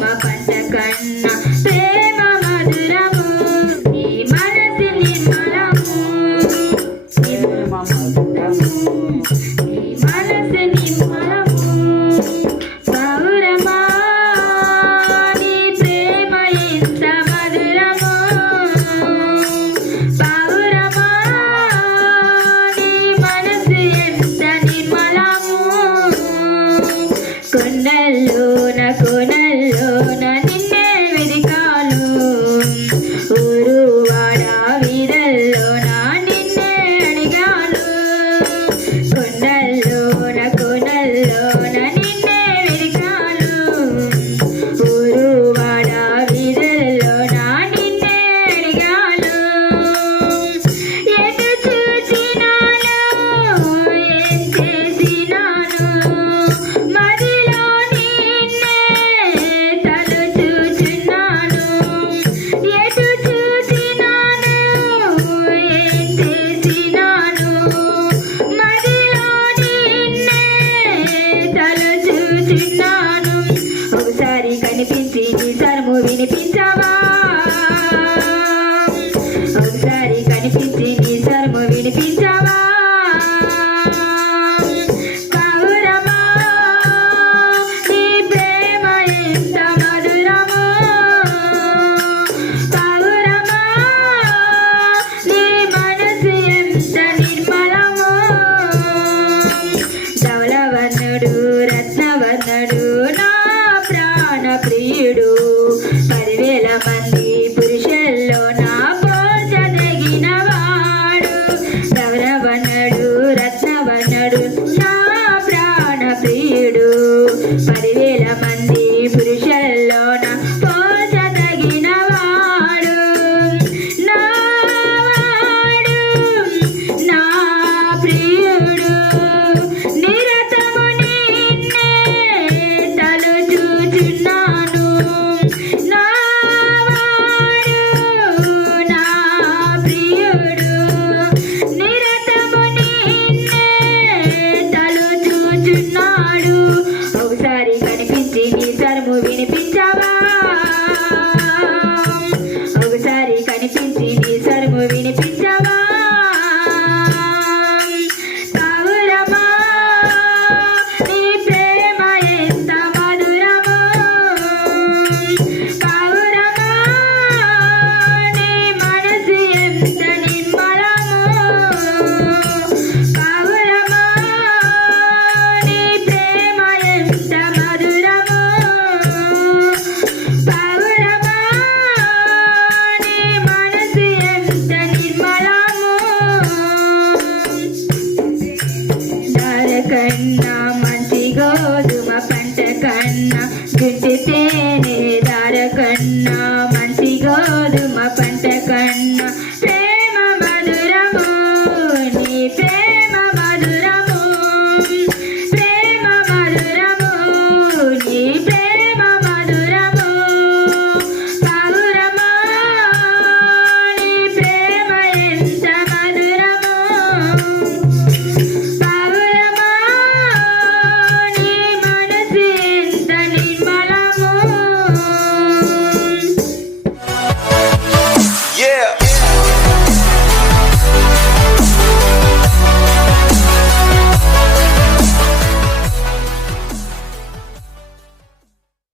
bye bye Paraná. movie కన్నా మంచి గోధుమ పంట కన్నా దుంచితేనే దార కన్నా మంచి